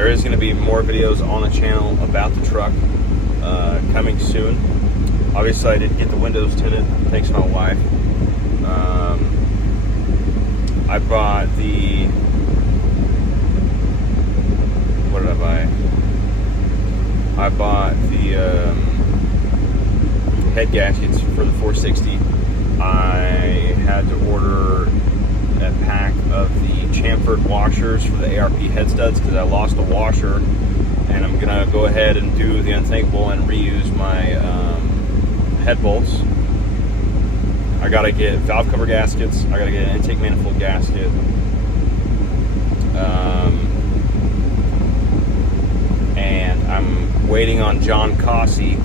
there is going to be more videos on the channel about the truck coming soon. Obviously, I did get the windows tinted, thanks to my wife. I bought the, what did I buy? I bought the head gaskets for the 460. I had to order a pack of the chamfered washers for the ARP head studs because I lost a washer, and I'm gonna go ahead and do the unthinkable and reuse my head bolts. I gotta get valve cover gaskets. I gotta get an intake manifold gasket. And I'm waiting on John Cossey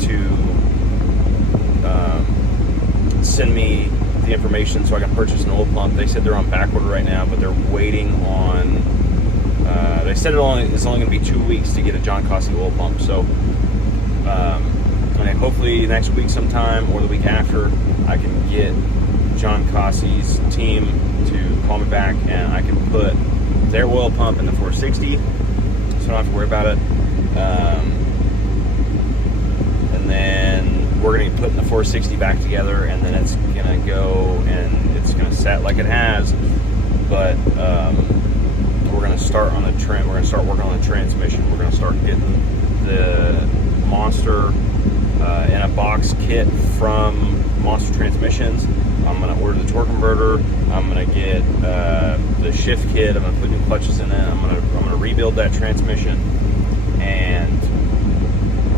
to send me the information so I can purchase an oil pump. They said they're on back order right now, but they're waiting on. They said it's only going to be 2 weeks to get a John Cossey oil pump. So, and hopefully next week sometime or the week after, I can get John Cossey's team to call me back, and I can put their oil pump in the 460, so I don't have to worry about it. And then we're going to be putting the 460 back together, and then it's going to go and it's going to set like it has. But we're going to start on the we're going to start working on the transmission. We're going to start getting the Monster in a box kit from Monster Transmissions. I'm going to order the torque converter. I'm going to get the shift kit. I'm going to put new clutches in it. I'm going to rebuild that transmission. And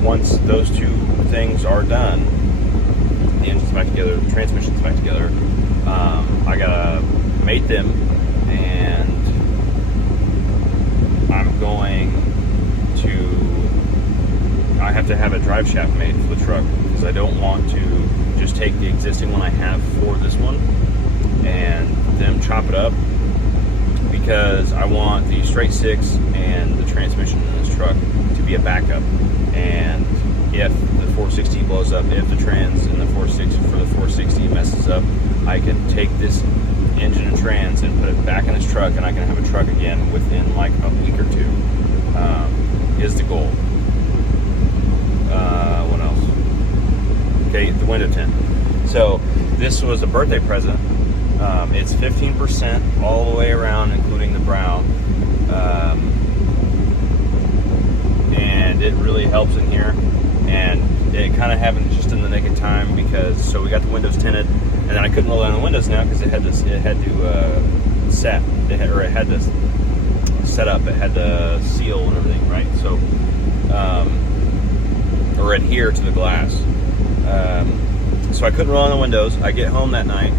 once those two things are done, the engine's back together, the transmission's back together, I gotta mate them, and I have to have a drive shaft made for the truck because I don't want to just take the existing one I have for this one and then chop it up, because I want the straight six and the transmission in this truck to be a backup. And if the 460 blows up, if the trans in the 460 for the 460 messes up, I can take this engine and trans and put it back in this truck, and I can have a truck again within like a week or two. Is the goal. What else? Okay, the window tint. So this was a birthday present. It's 15% all the way around, including the brow. And it really helps in here. And it kind of happened just in the nick of time, because so we got the windows tinted, and then I couldn't roll down the windows now because it had to set. It had to set up. It had to seal and everything, right? So or adhere to the glass. So I couldn't roll on the windows. I get home that night,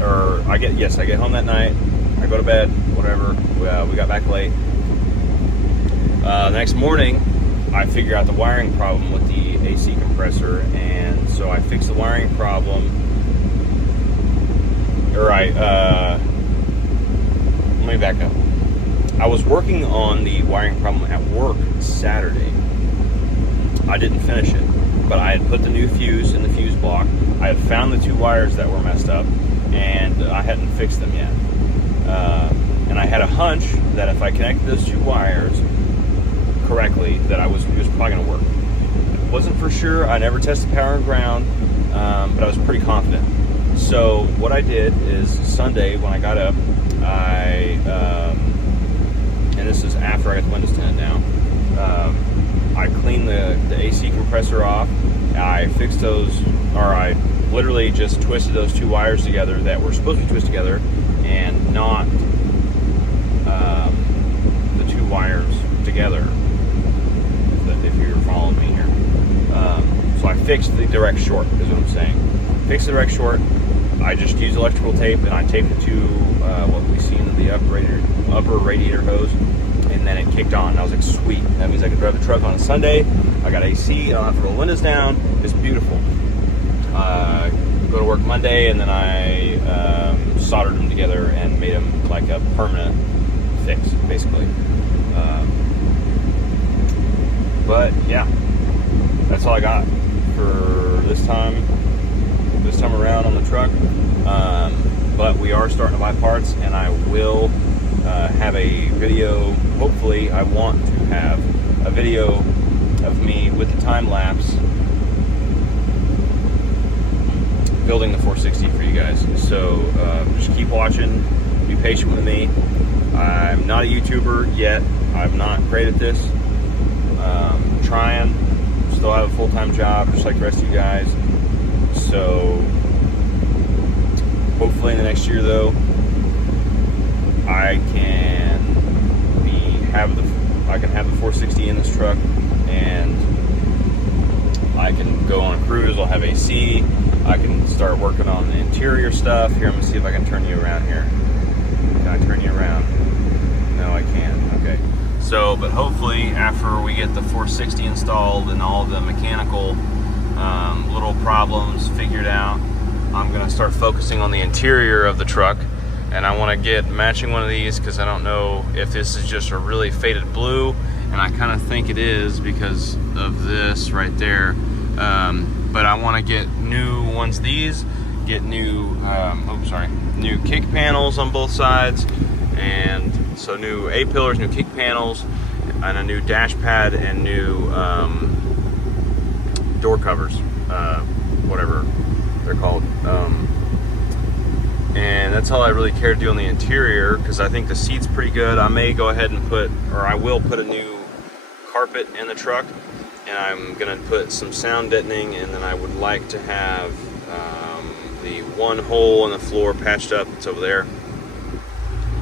I get home that night. I go to bed, whatever. We got back late. The next morning, I figure out the wiring problem with the AC compressor, and so I fix the wiring problem. Let me back up. I was working on the wiring problem at work Saturday. I didn't finish it, but I had put the new fuse in the fuse block. I had found the two wires that were messed up, and I hadn't fixed them yet. And I had a hunch that if I connected those two wires correctly, that it was probably going to work. It wasn't for sure. I never tested power and ground, but I was pretty confident. So what I did is Sunday when I got up, and this is after I got the windows tinted now, I cleaned the AC compressor off. I fixed those, or I literally just twisted those two wires together that were supposed to be twisted together, and not the two wires together, if you're following me here. So I fixed the direct short, is what I'm saying. Fixed the direct short. I just used electrical tape, and I taped it to what we see in the upper radiator hose, and then it kicked on. And I was like, sweet, that means I can drive the truck on a Sunday. I got AC, I don't have to roll the windows down. It's beautiful. Go to work Monday, and then I soldered them together and made them like a permanent fix, basically. But yeah, that's all I got for this time around on the truck. But we are starting to buy parts, and I will have a video. Hopefully, I want to have a video of me with the time lapse building the 460 for you guys. So just keep watching, be patient with me. I'm not a YouTuber yet. I'm not great at this. Trying, still have a full-time job just like the rest of you guys. So hopefully in the next year though, I can have the 460 in this truck, and I can go on a cruise. I'll have AC. I can start working on the interior stuff. Here, I'm gonna see if I can turn you around here. Can I turn you around? No, I can't. Okay. So, but hopefully after we get the 460 installed and all the mechanical little problems figured out, I'm gonna start focusing on the interior of the truck. And I want to get matching one of these because I don't know if this is just a really faded blue, and I kind of think it is because of this right there. But I want to get new ones. These get new, new kick panels on both sides, and so new A-pillars, new kick panels, and a new dash pad, and new door covers, whatever they're called. And that's all I really care to do on the interior, because I think the seat's pretty good. I may go ahead and I will put a new carpet in the truck, and I'm gonna put some sound deadening, and then I would like to have the one hole in the floor patched up that's over there,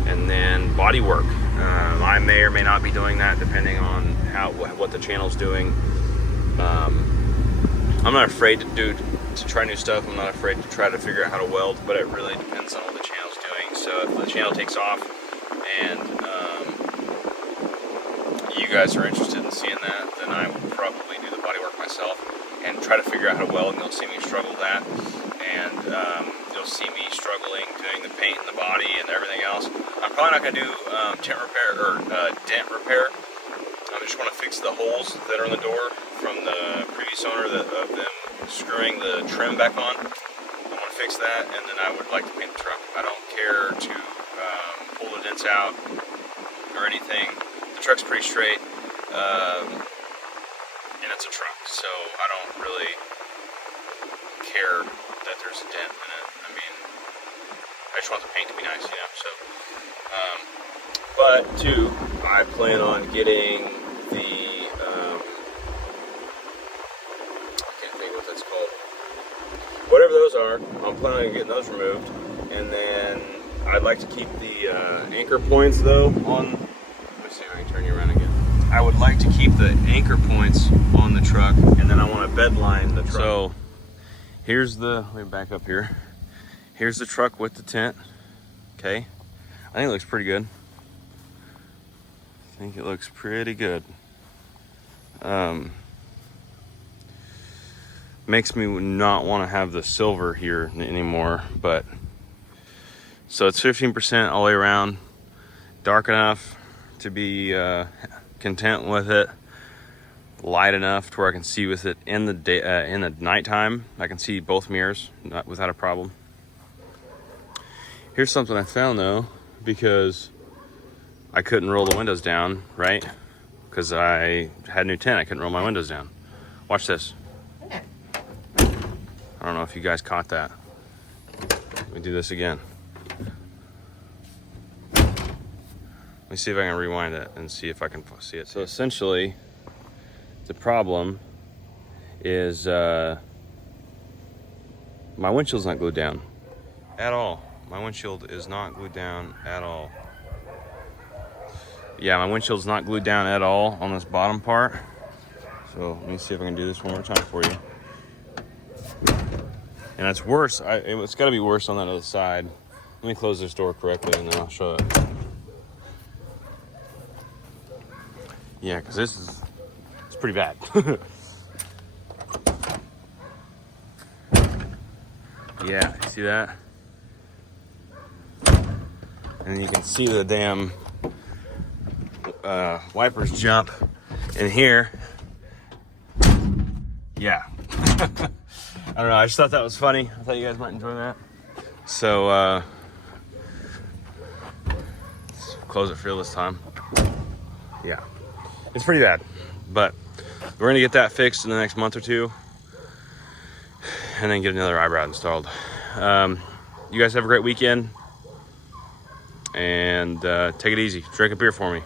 and then body work. I may or may not be doing that depending on what the channel's doing. I'm not afraid to try new stuff. I'm not afraid to try to figure out how to weld, but it really depends on what the channel's doing. So if the channel takes off and you guys are interested in seeing that, then I will probably do the bodywork myself and try to figure out how to weld, and you'll see me struggle with that. And you'll see me struggling doing the paint and the body and everything else. I'm probably not going to do tint repair or dent repair. I just want to fix the holes that are in the door from the previous owner of them screwing the trim back on. I want to fix that, and then I would like to paint the truck. I don't care to pull the dents out or anything. The truck's pretty straight, and it's a truck, so I don't really care that there's a dent in it. I mean, I just want the paint to be nice, you know. So, but two, I plan on getting the whatever those are. I'm planning on getting those removed, and then I'd like to keep the anchor points though on. Let me see if I can turn you around again. I would like to keep the anchor points on the truck, and then I want to bed line the truck. So here's let me back up here. Here's the truck with the tint. Okay, I think it looks pretty good. I think it looks pretty good. Makes me not want to have the silver here anymore, but so it's 15% all the way around, dark enough to be content with it, light enough to where I can see with it in the day, in the nighttime. I can see both mirrors without a problem. Here's something I found though, because I couldn't roll the windows down, right? Because I had new tint, I couldn't roll my windows down. Watch this. I don't know if you guys caught that. Let me do this again. Let me see if I can rewind it and see if I can see it. So essentially, the problem is my windshield's not glued down at all. My windshield is not glued down at all. Yeah, my windshield's not glued down at all on this bottom part. So let me see if I can do this one more time for you. And it's worse. It's got to be worse on that other side. Let me close this door correctly, and then I'll show it. Yeah, because it's pretty bad. Yeah, see that? And you can see the damn wipers jump in here. Yeah. I don't know, I just thought that was funny. I thought you guys might enjoy that. So, of close it for you this time. Yeah, it's pretty bad, but we're gonna get that fixed in the next month or two, and then get another eyebrow installed. You guys have a great weekend, and take it easy. Drink a beer for me.